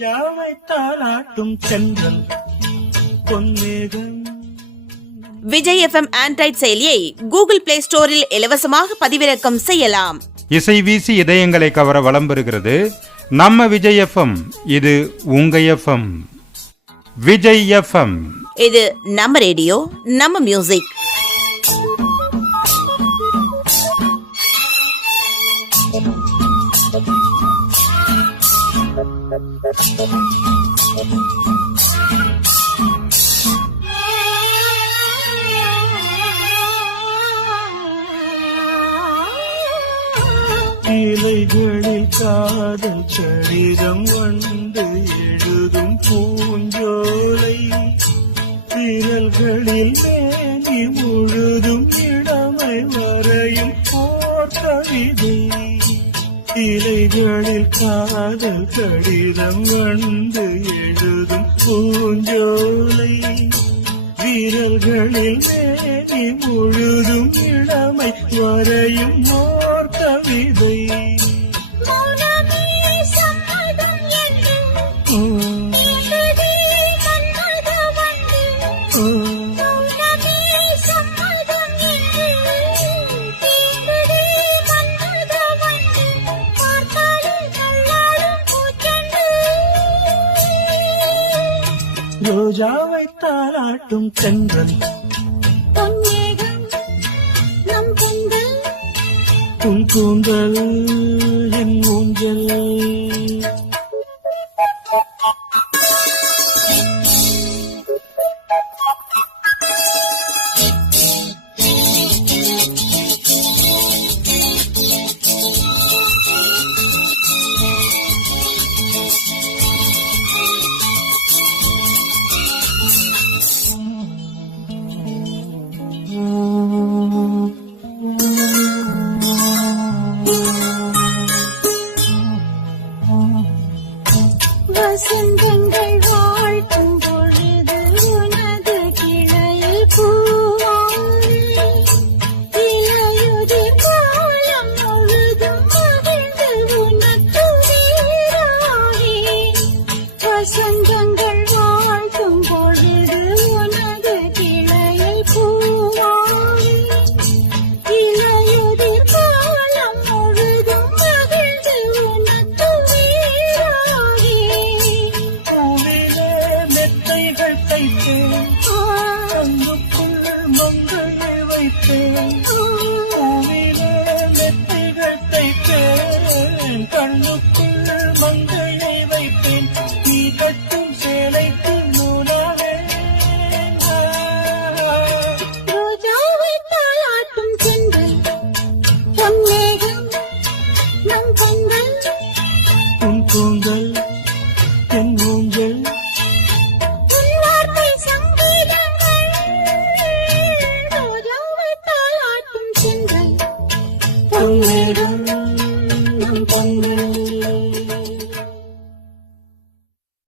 ரோஜாவை தாலாட்டும் தென்றல் பொன்மேகம். Vijay FM Android செயலியை கூகுள் பிளே ஸ்டோரில் இலவசமாக பதிவிறக்கம் செய்யலாம். இசை வீசி இதயங்களை கவர வலம் பெறுகிறது நம்ம விஜய் எஃப்எம். இது உங்க எஃப்எம். விஜய் எஃப்எம், இது நம்ம ரேடியோ, நம்ம மியூசிக். இலைகளில் காதல் சரிதம் வந்து எழுதும் பூஞ்சோலை, விரல்களில் மேனி முழுதும் இளமை வரையும் போர் கவிதை. இலைகளில் காதல் கடிதம் வந்து எழுதும் பூஞ்சோலை, விரல்களில் மேனி முழுதும் இளமை வரையும் ஓர் கவிதை. ரோஜாவை தாலாட்டும் தென்றல் உன் கூந்தல் என் ஊஞ்சல். வசந்தங்கள் வாழ்த்தும் பொழுது உனது கிளையில் பூவாய், இலையுதிர் காலம் முழுதும் மகிழ்ந்து உனக்கு வீராகி. வசந்தங்கள் வாழ்த்தும் பொழுது உனது கிளையில் பூவாய், இலையுதிர் காலம் முழுதும் மகிழ்ந்து உனக்கு வீராகி. கண்ணுக்குள் மங்கையை வைத்தேன், பூவிலே மெத்தைகள் தைத்தேன். கண்ணுக்குள் மங்கையை வைத்தேன், நீ கட்டும் சேலைக்கு நூலாவே. ரோஜாவை தாலாட்டும் தென்றல் பொன்மேகம் நம் கண்கள், உன் கூந்தல் என் ஊஞ்சல். உன் வார்த்தை சங்கீதங்கள். ரோஜாவை தாலாட்டும் தென்றல் பொன்மேகம் நம் கண்கள்.